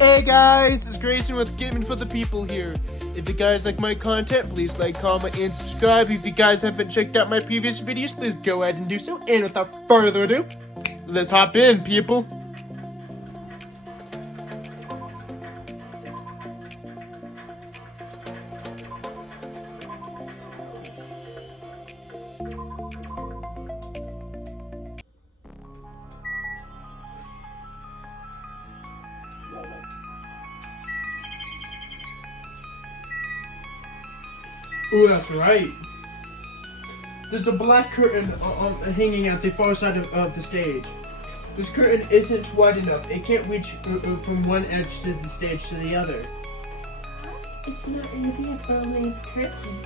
Hey guys, it's Grayson with Gaming for the People here. If you guys like my content, please like, comment, and subscribe. If you guys haven't checked out my previous videos, please go ahead and do so. And without further ado, let's hop in, people. Oh, that's right. There's a black curtain hanging at the far side of the stage. This curtain isn't wide enough. It can't reach from one edge to the stage to the other. It's not really a full-length curtain.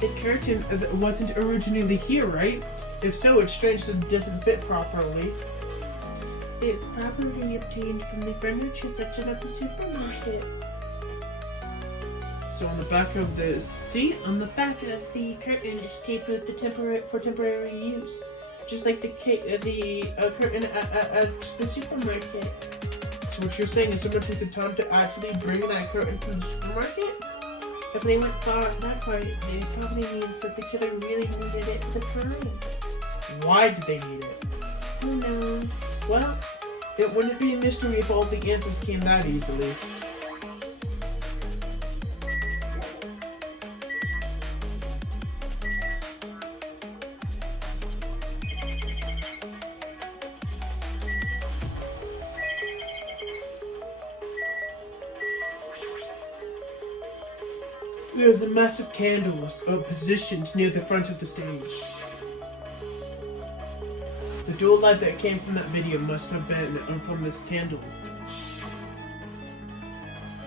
The curtain wasn't originally here, right? If so, it's strange that it doesn't fit properly. It's probably obtained from the furniture section of the supermarket. So on the back of the seat? On the back of the curtain is taped with the temporary use, just like the curtain at the supermarket. So what you're saying is someone took the time to actually bring that curtain from the supermarket? If they went that far, it probably means that the killer really needed it for the crime. Why did they need it? Who knows? Well, it wouldn't be a mystery if all the answers came that easily. There's a massive candles positioned near the front of the stage. The dual light that came from that video must have been from this candle.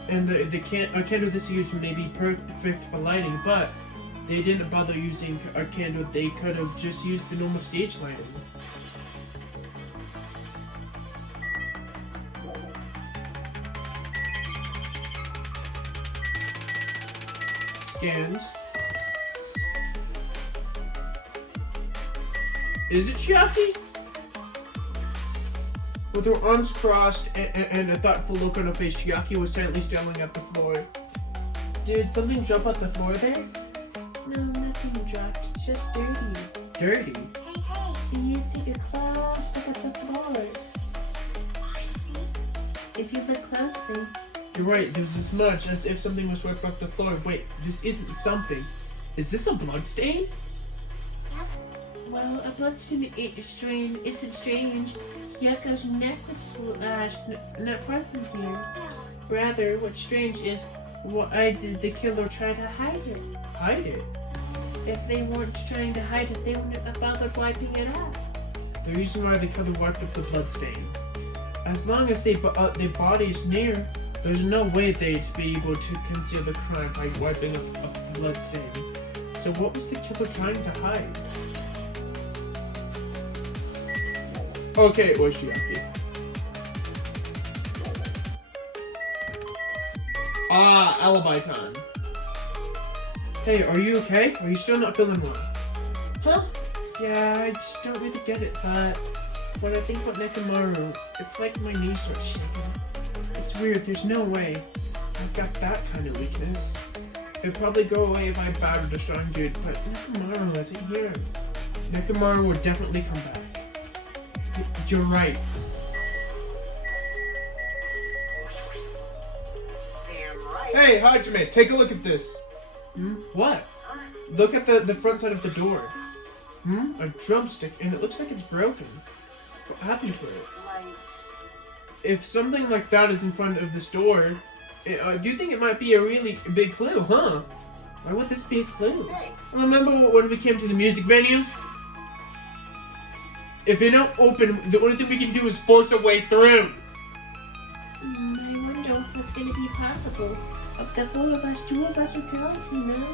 And the candle this used may be perfect for lighting, but they didn't bother using a candle. They could have just used the normal stage lighting. Scans. Is it Hiyoko? With her arms crossed and a thoughtful look on her face, Hiyoko was silently staring at the floor. Did something jump off the floor there? No, nothing dropped. It's just dirty. Dirty? Hey. See, take a close look at the floor. If you look closely. You're right, there's a smudge as if something was swept off the floor. Wait, this isn't something. Is this a blood stain? Well, a bloodstain isn't strange. Hiyoko's neck was slashed, not far from here. Rather, what's strange is why did the killer try to hide it? Hide it? If they weren't trying to hide it, they wouldn't have bothered wiping it off. The reason why the killer wiped up the blood stain. As long as their body is near, there's no way they'd be able to conceal the crime by wiping up the blood stain. So what was the killer trying to hide? Okay, it was Hiyoko. Ah, alibi time. Hey, are you okay? Are you still not feeling well? Huh? Yeah, I just don't really get it, but when I think about Nekomaru, it's like my knees start shaking. It's weird, there's no way I've got that kind of weakness. It'd probably go away if I battled a strong dude, but Nekomaru isn't here. Nekomaru would definitely come back. You're right. Hey, Hajime, take a look at this. What? Look at the front side of the door. A drumstick, and it looks like it's broken. What happened to it? If something like that is in front of this door, do you think it might be a really big clue, huh? Why would this be a clue? Remember when we came to the music venue? If they don't open, the only thing we can do is force our way through. I wonder if it's going to be possible. Of the four of us, two of us are girls, you know?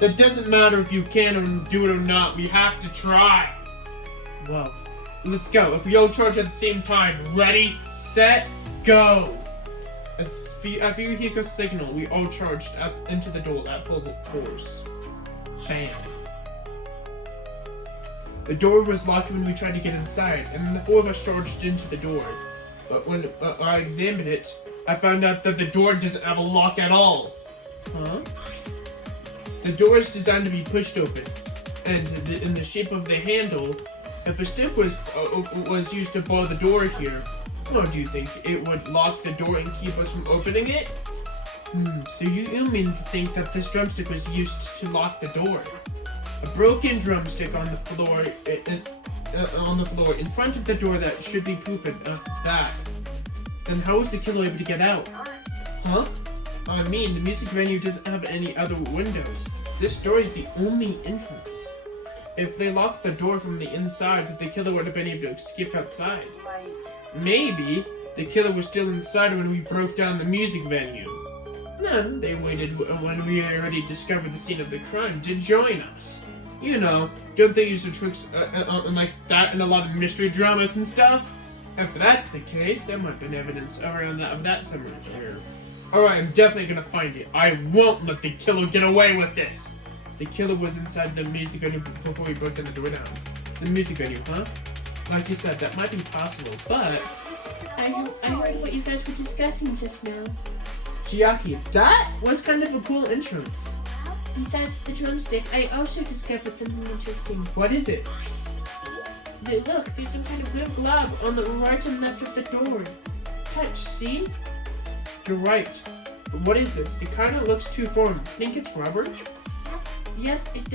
That doesn't matter if you can do it or not. We have to try. Well, let's go. If we all charge at the same time. Ready, set, go. After Hiyoko's signal, we all charged into the door at full force. Bam. The door was locked when we tried to get inside, and the four of us charged into the door. But when I examined it, I found out that the door doesn't have a lock at all. Huh? The door is designed to be pushed open, and in the shape of the handle, if a stick was used to bar the door here, well, do you think it would lock the door and keep us from opening it? So you mean to think that this drumstick was used to lock the door? A broken drumstick on the floor, in front of the door that should be proof of that. Then how was the killer able to get out? Huh? I mean, the music venue doesn't have any other windows. This door is the only entrance. If they locked the door from the inside, the killer would have been able to escape outside. Maybe the killer was still inside when we broke down the music venue. Then they waited when we already discovered the scene of the crime to join us. You know, don't they use the tricks like that in a lot of mystery dramas and stuff? If that's the case, there might have been evidence around that somewhere here. Alright, I'm definitely gonna find it. I won't let the killer get away with this. The killer was inside the music venue before we broke down the door down. The music venue, huh? Like you said, that might be possible, but... I heard what you guys were discussing just now. Chiaki, that was kind of a cool entrance. Besides the drumstick, I also discovered something interesting. What is it? Look, there's some kind of weird glob on the right and left of the door. Touch, see? You're right. But what is this? It kind of looks too foreign. Think it's rubber? Yep, it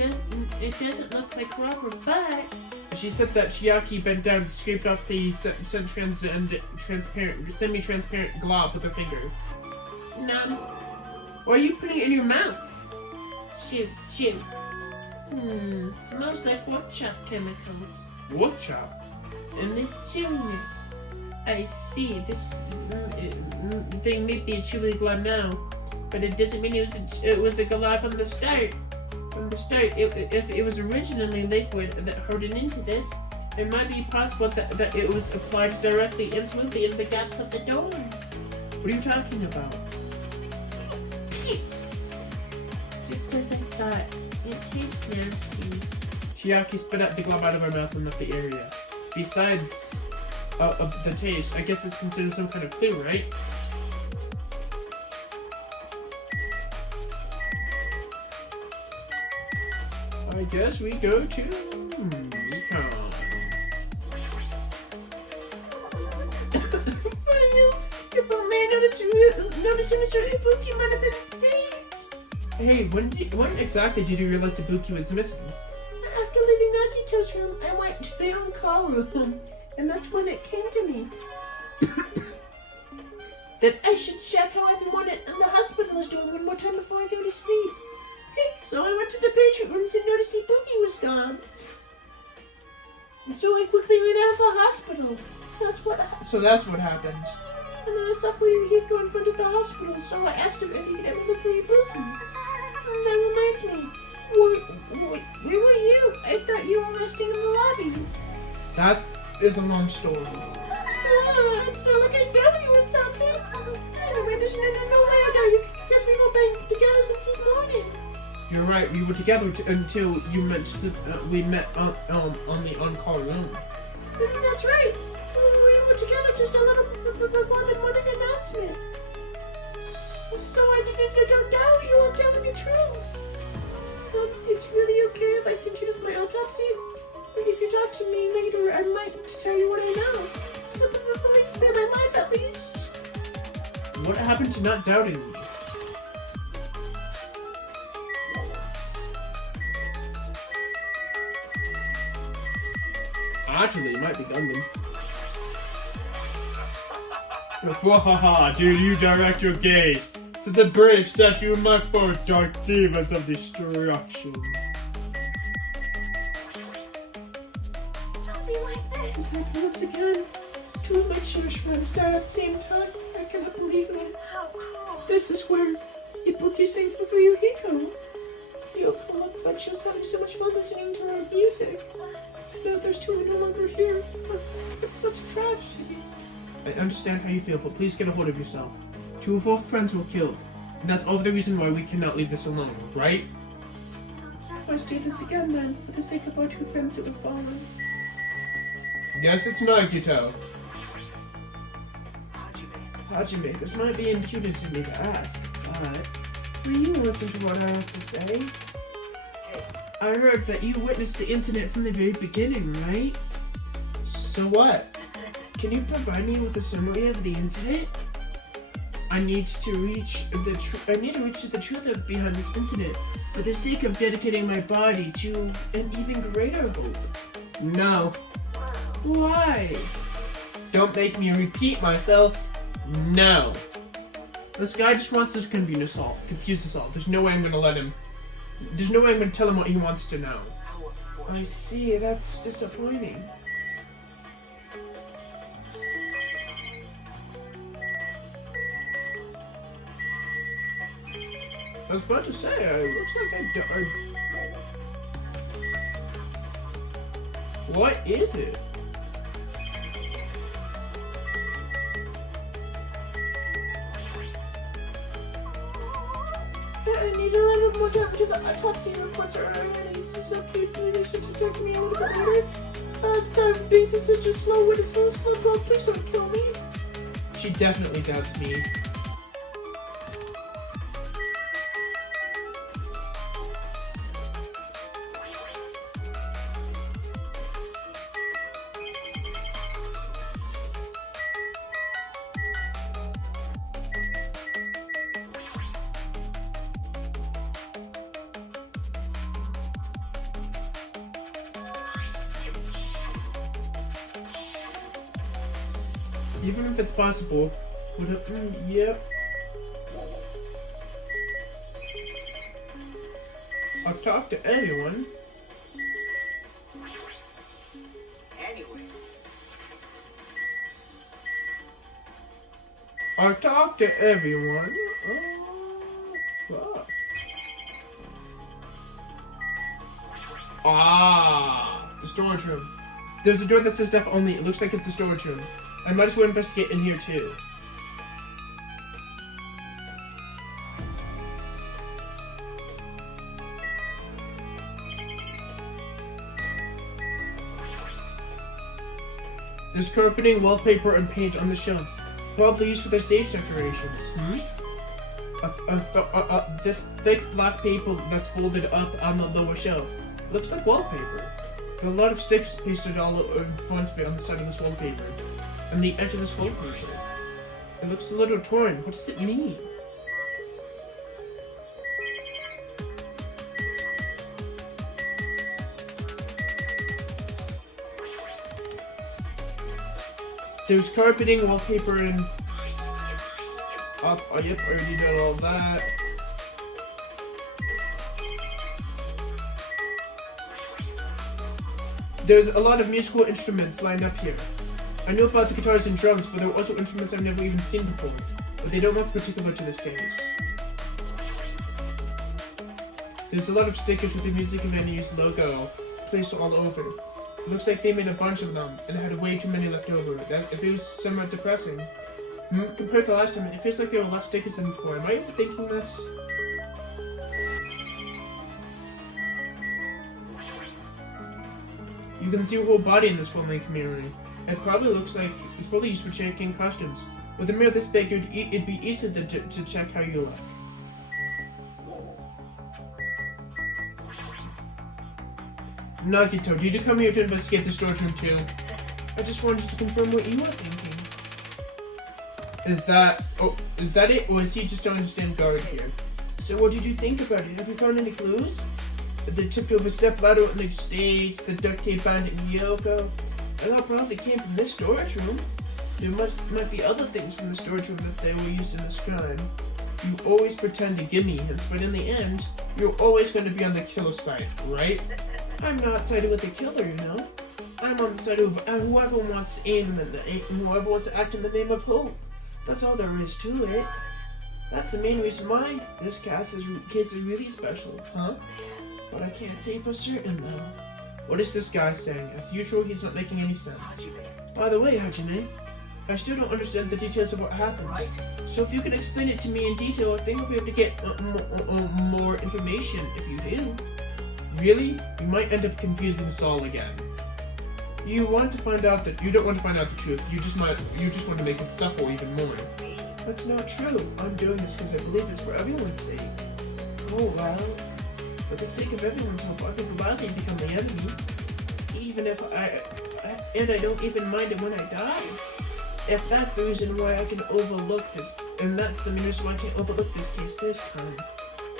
doesn't look like rubber, but... She said that Chiaki bent down and scraped off the semi-transparent glob with her finger. None. Why are you putting it in your mouth? Shoot. Smells like wood chop chemicals. Wood chop? And this chewiness. I see. This thing may be a chewy glob now, but it doesn't mean it was a glob from the start. From the start, if it was originally liquid that hardened into this, it might be possible that it was applied directly and smoothly in the gaps of the door. What are you talking about? Just as I thought. It tastes nasty. Chiaki spit out the glob out of her mouth and left the area. Besides the taste, I guess it's considered some kind of clue, right? I guess we go to Recon. If only I noticed Mr. Ibuki might have been saved. Hey, when exactly did you realize Ibuki was missing? After leaving Nagito's room, I went to the on-call room, and that's when it came to me. That I should check how everyone in the hospital is doing one more time before I go to sleep. So I went to the patient rooms and noticed Ibuki was gone. So I quickly ran out of the hospital. So that's what happened. And then I saw Hiyoko in front of the hospital, so I asked him if he could ever look for Ibuki. And that reminds me. Where were you? I thought you were resting in the lobby. That is a long story. It's not like I know you or something. Anyway, there's no way I know you because we've all been together since this morning. You're right. We were together until you mentioned we met on the on-call room. That's right. We were together just a little before the morning announcement. So I don't doubt you are telling the truth. It's really okay if I continue with my autopsy. But if you talk to me later, I might tell you what I know. So please spare my life at least. What happened to not doubting me? Actually, it might be Gundam. Wahaha, dude, you direct your gaze to the brave statue of my four dark divas of destruction. Something like this. This happened once again. Two of my cherished friends died at the same time. I cannot believe it. How cool. This is where Ibuki sang for Hiyoko. Hiyoko looked like she was having so much fun listening to her music. Now those two are no longer here. It's such a tragedy. I understand how you feel, but please get a hold of yourself. Two of our friends were killed, and that's all the reason why we cannot leave this alone, right? Let's do this again then, for the sake of our two friends that were fallen. Guess it's Nagito. Hajime, this might be impudent to me to ask, but will you listen to what I have to say? I heard that you witnessed the incident from the very beginning, right? So what? Can you provide me with a summary of the incident? I need to reach the truth behind this incident for the sake of dedicating my body to an even greater hope. No. Why? Don't make me repeat myself. No. This guy just wants to confuse us all. There's no way I'm gonna tell him what he wants to know. I see, that's disappointing. I was about to say, it looks like What is it? I need a little more time to the autopsy reports are already. This is so cute. Please protect me a little bit later. I'm sorry for being such a slow-witted, slow girl. Please don't kill me. She definitely doubts me. Even if it's possible, yep. I've talked to everyone. I've talked to everyone. Oh, fuck. Ah, the storage room. There's a door that says deaf only. It looks like it's the storage room. I might as well investigate in here too. There's carpeting, wallpaper, and paint on the shelves. Probably used for their stage decorations. This thick black paper that's folded up on the lower shelf. Looks like wallpaper. There are a lot of stickers pasted all over in front of it on the side of this wallpaper. And the edge of this wallpaper. It looks a little torn. What does it mean? There's carpeting, wallpaper, and up. Oh, yep, I already did all that. There's a lot of musical instruments lined up here. I know about the guitars and drums, but there are also instruments I've never even seen before. But they don't look particular to this case. There's a lot of stickers with the music venue's logo placed all over. It looks like they made a bunch of them and had way too many left over. It feels somewhat depressing. Compared to last time, it feels like there were less stickers than before. Am I overthinking this? You can see your whole body in this full-length mirror. It probably looks like it's probably used for checking costumes. With a mirror this big, it'd be easy to check how you look. Nagito, did you come here to investigate the storage room too? I just wanted to confirm what you were thinking. Is that it? Or is he just trying to stand guard here? So what did you think about it? Have you found any clues? The tipped over step ladder on the stage, the duct tape bandit Hiyoko. And that probably came from this storage room. There might be other things from the storage room that they were used in this crime. You always pretend to give me hints, but in the end, you're always going to be on the kill side, right? I'm not siding with the killer, you know. I'm on the side of whoever wants to whoever wants to act in the name of hope. That's all there is to it. That's the main reason why this case is really special, huh? But I can't say for certain though. What is this guy saying? As usual, he's not making any sense. By the way, Hajime, I still don't understand the details of what happened. So if you can explain it to me in detail, I think I'll be able to get more information if you do. Really? You might end up confusing us all again. You don't want to find out the truth. You just want to make us suffer even more. That's not true. I'm doing this because I believe it's for everyone's sake. Oh, well. For the sake of everyone's hope, I could gladly become the enemy. Even if I don't even mind it when I die. If that's the reason why I can overlook this, and that's the reason why I can overlook this case this time.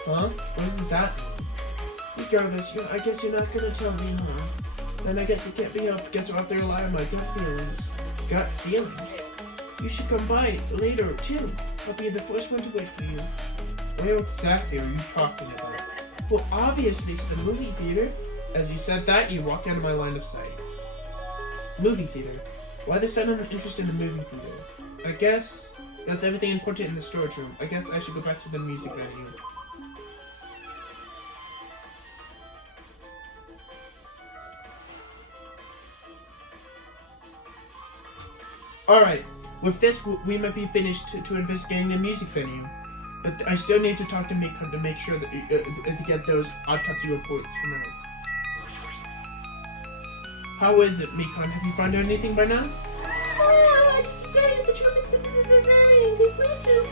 Huh? What does that mean? Regardless, I guess you're not gonna tell me, huh? Then I guess it can't be helped. Guess I'll have to rely on my gut feelings. Gut feelings? You should come by later, too. I'll be the first one to wait for you. Where exactly are you talking about? Well, obviously it's the movie theater. As you said that, you walked out of my line of sight. Movie theater. Why the sudden interest in the movie theater? I guess that's everything important in the storage room. I guess I should go back to the music venue. Alright, with this we might be finished to investigating the music venue. But I still need to talk to Mikon to make sure that to get those autopsy reports from her. How is it, Mikon? Have you found out anything by now? The truth is very inconclusive.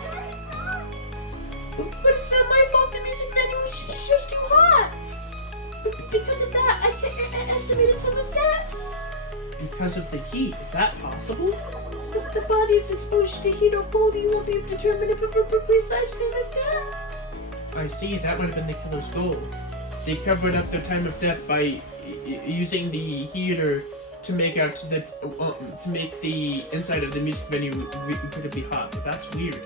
But it's not my fault the music venue is just too hot. Because of that, I can't estimate a time of death. Because of the heat, is that possible? If the body is exposed to heat or cold, you won't be able to determine a precise time of death. I see, that would have been the killer's goal. They covered up their time of death by using the heater to make the inside of the music venue incredibly hot. But that's weird.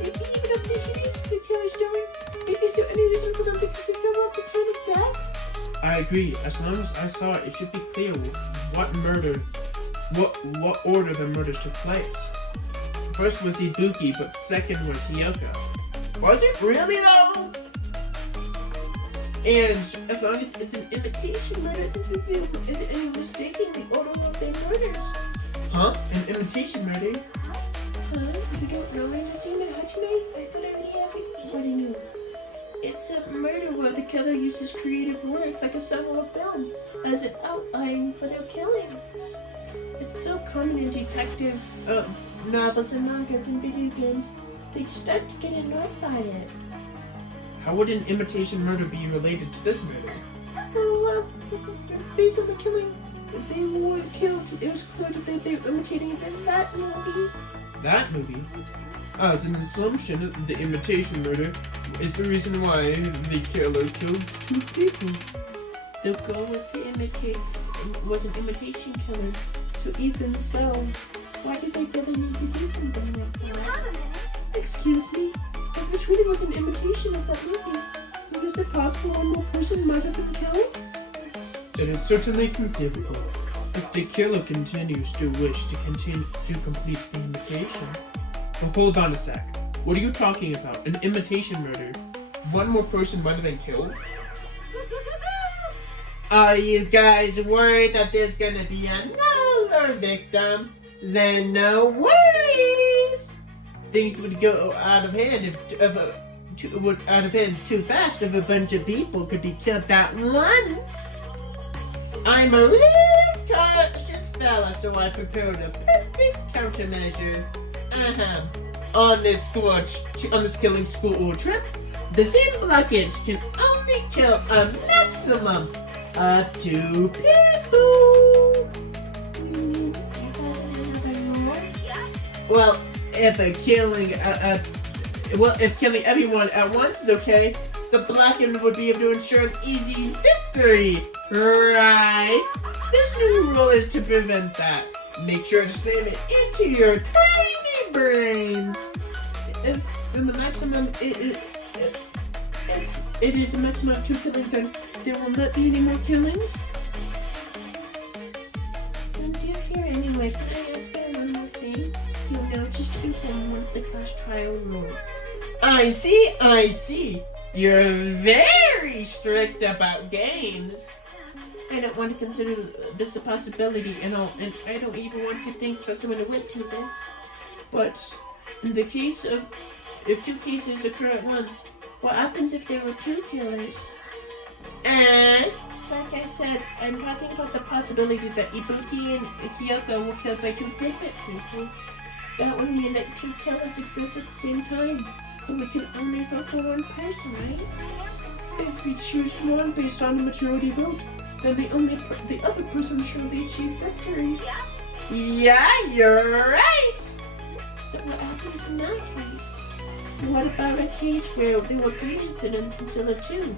Maybe even if it is the killer's doing, maybe is there any reason for them to cover up the time of death? I agree. As long as I saw it, it should be clear what order the murders took place. First was Ibuki, but second was Hiyoko. Was it really though? And as long as it's an imitation murder, is it any mistaking the order of their murders? Huh? An imitation murder? Huh? You don't know Hajime? I thought everybody knew. It's a murder where the killer uses creative work, like a song or a film, as an outline for their killings. It's so common in detective novels and mangas and video games. They start to get annoyed by it. How would an imitation murder be related to this murder? Well, based on the killing, if they weren't killed, it was clear that they were imitating that movie. That movie? As an assumption, the imitation murder is the reason why the killer killed 2 people. The goal was an imitation killer. So even so, why did they really need to do something like that? Excuse me? If this really was an imitation of that movie, then is it possible one more person might have been killed? It is certainly conceivable. If the killer continues to wish to complete the imitation. But hold on a sec. What are you talking about? An imitation murder? One more person might have been killed? Are you guys worried that there's gonna be another victim? Then no worries! Things would go out of hand too fast if a bunch of people could be killed at once. I'm a really cautious fella, so I prepared a perfect countermeasure. On this killing school trip, the same blockage can only kill a maximum of 2 people. Well, if killing everyone at once is okay, the blackened would be able to ensure an easy victory, right? This new rule is to prevent that. Make sure to slam it into your tiny brains. If the maximum if it is the maximum of 2 killings, then there will not be any more killings. Since you're here anyway, can I ask you one more thing? You'll know just to inform one of the class trial rules. I see. You're very strict about games. I don't want to consider this a possibility and I don't even want to think that someone went to this. But in the case of if 2 cases occur at once, what happens if there were 2 killers? And like I said, I'm talking about the possibility that Ibuki and Hiyoko were killed by 2 different people. That would mean that two killers exist at the same time, but we can only vote for one person, right? If we choose one based on a majority vote, then the other person will surely achieve victory. Yeah, you're right. So what happens in that case? What about a case where there were 3 incidents instead of 2?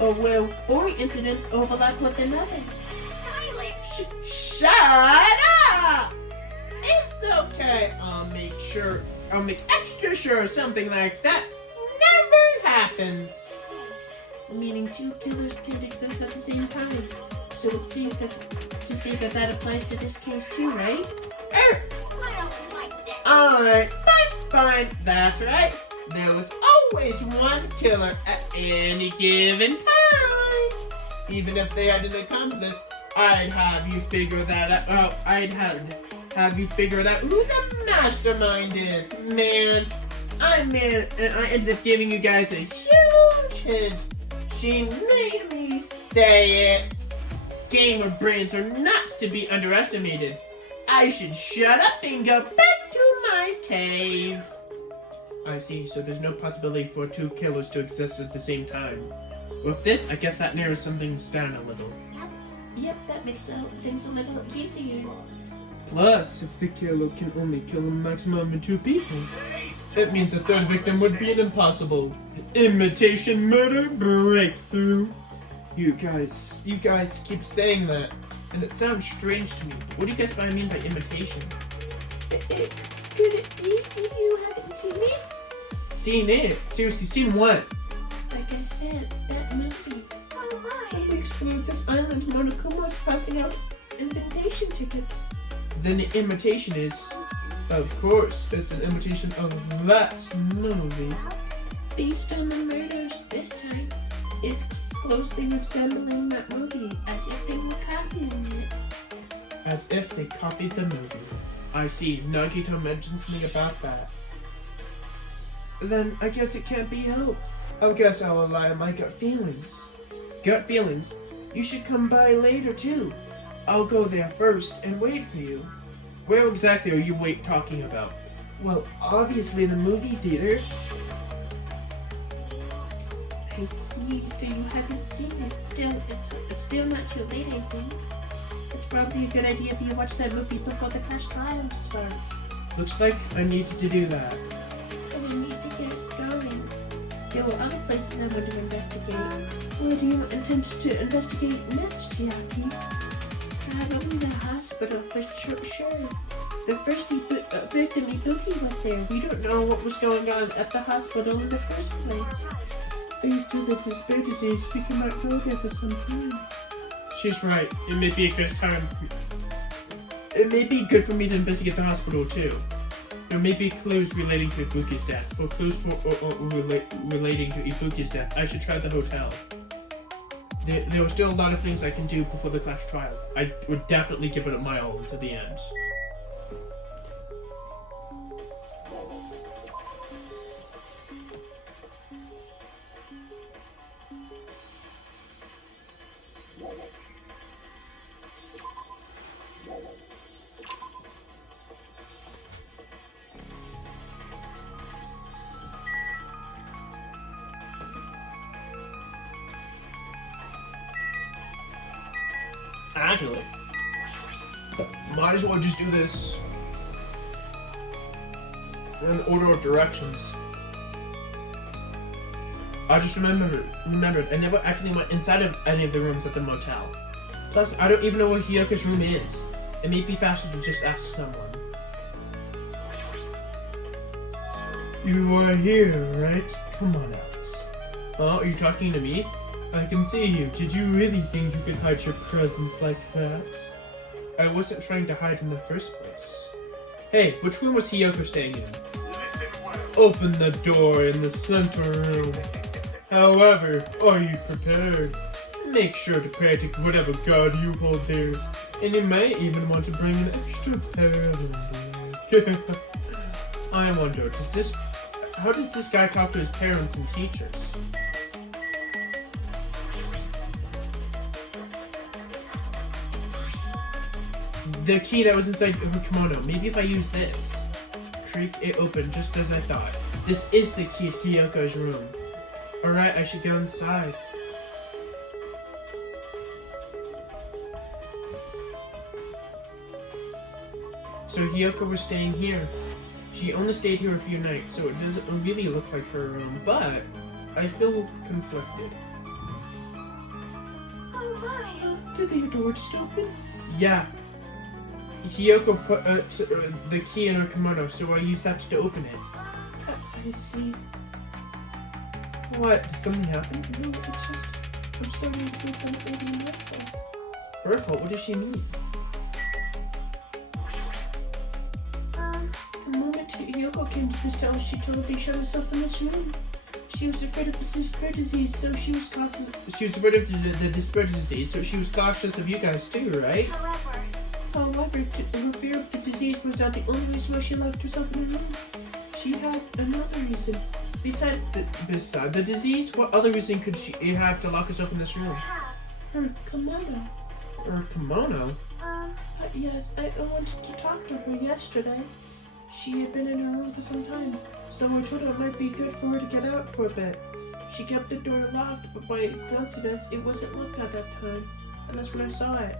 Or where 4 incidents overlap with another? Shut up! It's okay. I'll make extra sure something like that never happens. Meaning 2 killers can exist at the same time. So it's safe to say that applies to this case too, right? Alright, fine, that's right. There was always one killer at any given time. Even if they had an accomplice, I'd have you figure that out. I'd have you figure out who the mastermind is. Man, I ended up giving you guys a huge hint. She made me say it. Gamer brains are not to be underestimated. I should shut up and go back to my cave. I see, so there's no possibility for 2 killers to exist at the same time. With this, I guess that narrows some things down a little. Yep, that makes things a little easier. Plus, if the killer can only kill a maximum of 2 people, it means a 3rd victim would be an impossible imitation murder breakthrough. You guys keep saying that, and it sounds strange to me. What do you guys mean by imitation? Could it be you haven't seen it? Seen it? Seriously, seen what? Like I said, that movie. When we explored this island, Monokuma was passing out invitation tickets. Then the imitation is, of course, it's an imitation of that movie. Based on the murders this time, it's closely resembling that movie, as if they were copying it. As if they copied the movie. I see. Nagito mentioned something about that. Then I guess it can't be helped. I guess I'll rely on my gut feelings. Gut feelings? You should come by later too. I'll go there first and wait for you. Where exactly are you talking about? Well, obviously the movie theater. I see. So you haven't seen it. It's still not too late, I think. It's probably a good idea if you watch that movie before the class trial starts. Looks like I need to do that. But we need to get going. There were other places I want to investigate. Where do you intend to investigate next, Yaki? Probably the hospital for sure. The first victim, Ibuki, was there. We don't know what was going on at the hospital in the first place. Based on the suspicious, we cannot go there for some time. She's right. It may be a good time. It may be good for me to investigate the hospital too. There may be clues relating to Ibuki's death, or clues relating to Ibuki's death. I should try the hotel. There were still a lot of things I can do before the class trial. I would definitely give it my all to the end. Actually, might as well just do this in order of directions. I just remembered I never actually went inside of any of the rooms at the motel. Plus, I don't even know where Hiyoko's room is. It may be faster to just ask someone. You are here, right? Come on out. Oh, are you talking to me? I can see you. Did you really think you could hide your presence like that? I wasn't trying to hide in the first place. Hey, which room was Hiyoko staying in? Open the door in the center room. However, are you prepared? Make sure to pray to whatever god you hold there. And you may even want to bring an extra pair of underwear. I wonder, how does this guy talk to his parents and teachers? The key that was inside her kimono. Maybe if I use this. creak, it opened just as I thought. This is the key to Hiyoko's room. Alright, I should go inside. So Hiyoko was staying here. She only stayed here a few nights, so it doesn't really look like her room, but I feel conflicted. Oh my! Did the door just open? Yeah. Hiyoko put the key in her kimono, so I used that to open it. I see. What? Did something happen? No, it's just I'm starting to feel kind of opening up there. Her fault? What does she mean? The moment Hiyoko came to this town, she totally shut herself in this room. She was afraid of the despair disease, so she was cautious. She was afraid of the despair disease, so she was cautious of you guys too, right? However, her fear of the disease was not the only reason why she locked herself in the room. She had another reason. Beside the disease, what other reason could she have to lock herself in this room? perhaps. Her kimono. Her kimono? Yes, I wanted to talk to her yesterday. She had been in her room for some time, so I told her it might be good for her to get out for a bit. She kept the door locked, but by coincidence, it wasn't locked at that time, and that's when I saw it.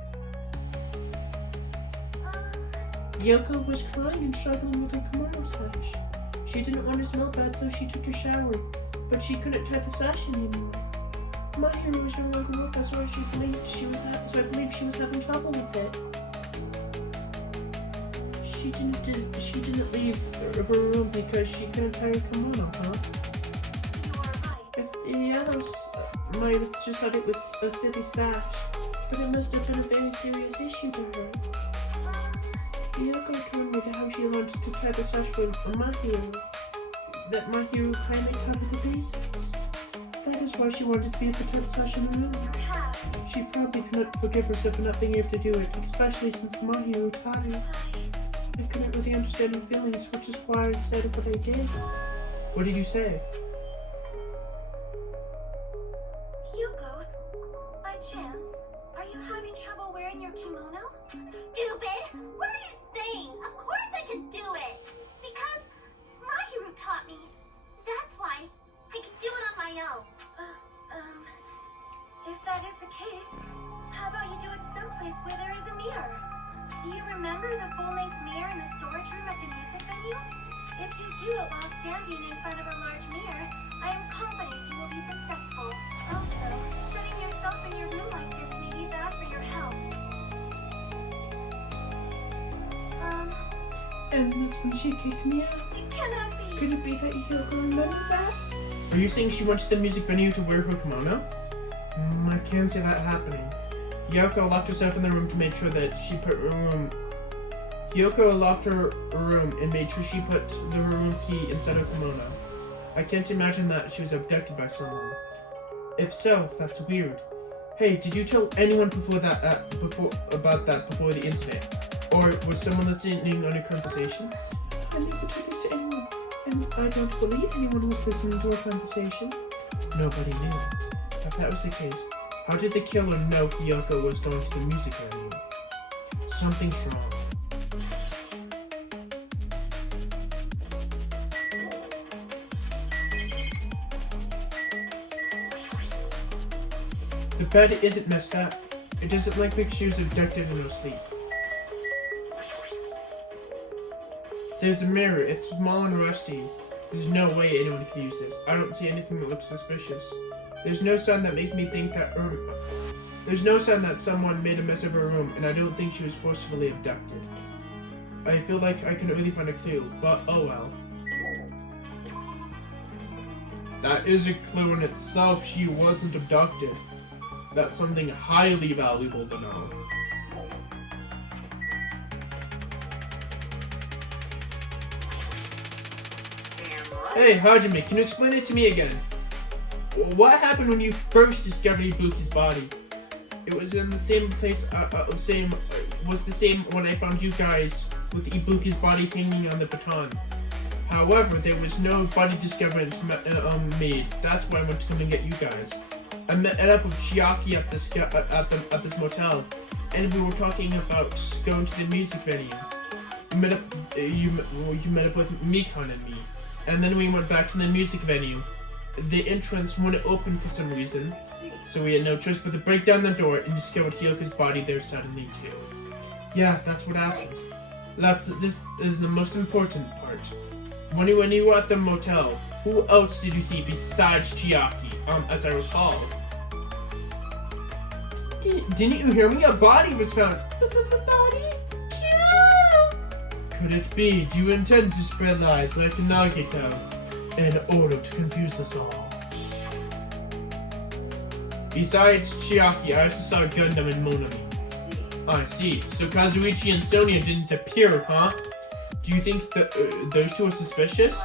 Hiyoko was crying and struggling with her kimono sash. She didn't want to smell bad, so she took a shower, but she couldn't tie the sash anymore. My hero was no longer with us, so I believe she was having trouble with it. She didn't leave her room because she couldn't tie her kimono, huh? You are right. If the others might have just thought it was a silly sash, but it must have been a very serious issue to her. Hiyoko told me how she wanted to tie the sash for my hero, that my hero kindly taught her the basics. That is why she wanted to be able to tie the sash in the room. Perhaps. She probably couldn't forgive herself for not being able to do it, especially since my hero taught her. I couldn't really understand her feelings, which is why I said what I did. What did you say? Hiyoko, by chance, are you having trouble wearing your kimono? Stupid! What are you saying? Of course I can do it! Because Mahiru taught me. That's why I can do it on my own. If that is the case, how about you do it someplace where there is a mirror? Do you remember the full-length mirror in the storage room at the music venue? If you do it while standing in front of a large mirror, I am confident you will be successful. Also, shutting yourself in your room like this may be bad for your health. And that's when she kicked me out. It cannot be. Could it be that Hiyoko remembered that? Are you saying she went to the music venue to wear her kimono? I can't see that happening. Hiyoko locked herself in the room to make sure that she put her room. Hiyoko locked her room and made sure she put the room key inside her kimono. I can't imagine that she was abducted by someone. If so, that's weird. Hey, did you tell anyone before the incident? Or was someone listening on your conversation? I never told this to anyone, and I don't believe anyone was listening to our conversation. Nobody knew. If that was the case, how did the killer know Hiyoko was going to the music venue? Something's wrong. The bed isn't messed up. It doesn't look like she was abducted in her sleep. There's a mirror. It's small and rusty. There's no way anyone could use this. I don't see anything that looks suspicious. There's no sign that makes me think that there's no sign that someone made a mess of her room, and I don't think she was forcibly abducted. I feel like I couldn't really find a clue, but oh well. That is a clue in itself. She wasn't abducted. That's something highly valuable to know. Hey, Hajime, can you explain it to me again? What happened when you first discovered Ibuki's body? It was in the same place, was the same when I found you guys with Ibuki's body hanging on the baton. However, there was no body discovery made. That's why I went to come and get you guys. I met up with Chiaki at this motel, and we were talking about going to the music venue. met up. You met up with Mikon and me, and then we went back to the music venue. The entrance wouldn't open for some reason, so we had no choice but to break down the door and discovered Hiyoko's body there suddenly too. Yeah, that's what happened. This is the most important part. When you were at the motel, who else did you see besides Chiaki? As I recall. Didn't you hear me? A body was found. Body? Could it be? Do you intend to spread lies like Nagito in order to confuse us all? Besides Chiaki, I also saw Gundam and Monami. I see. So Kazuichi and Sonia didn't appear, huh? Do you think those two are suspicious?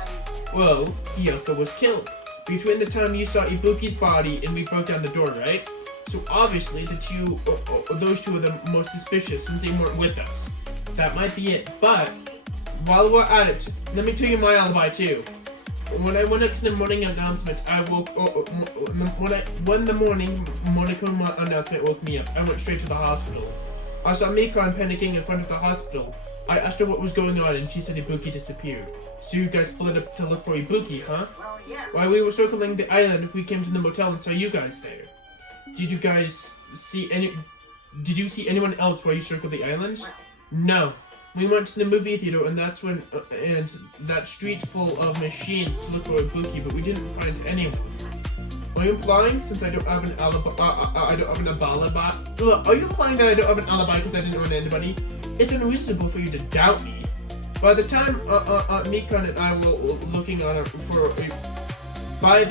Well, Hiyoko was killed between the time you saw Ibuki's body and we broke down the door, right? So obviously those two are the most suspicious since they weren't with us. That might be it, but while we're at it, let me tell you my alibi too. When I went up to the morning announcement, when the morning Monokuma announcement woke me up, I went straight to the hospital. I saw Mikon panicking in front of the hospital. I asked her what was going on and she said Ibuki disappeared. So you guys split up to look for Ibuki, huh? Well, yeah. While we were circling the island, we came to the motel and saw you guys there. Did you see anyone else while you circled the island? No. We went to the movie theater and that's when and that street full of machines to look for Ibuki, but we didn't find anyone. Are you implying since I don't have an alibi? I don't have an alibi. Are you implying that I don't have an alibi because I didn't run anybody? It's unreasonable for you to doubt me. By the time Mikon and I were looking on I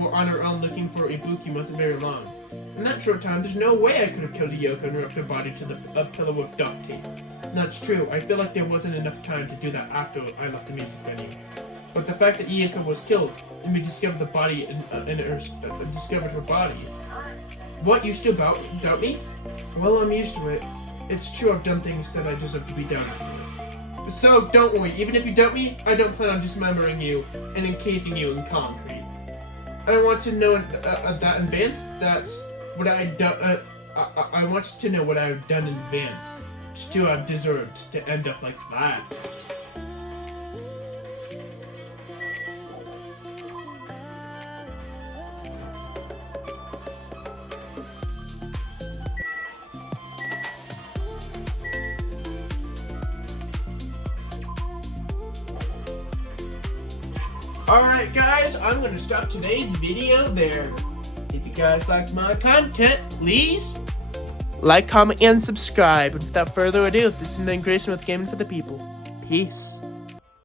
were on our own looking for Ibuki wasn't very long. In that short time, there's no way I could have killed Hiyoko and wrapped her body to a pillow with duct tape. And that's true. I feel like there wasn't enough time to do that after I left the music venue. But the fact that Hiyoko was killed and we discovered the body discovered her body. What, you still doubt me? Well, I'm used to it. It's true I've done things that I deserve to be doubted for. So don't worry, even if you doubt me, I don't plan on dismembering you and encasing you in concrete. I want to know that in advance. That's what I done. I want to know what I've done in advance to have deserved to end up like that. Alright guys, I'm going to stop today's video there. If you guys liked my content, please like, comment, and subscribe. And without further ado, this is an Grayson with Gaming for the People. Peace.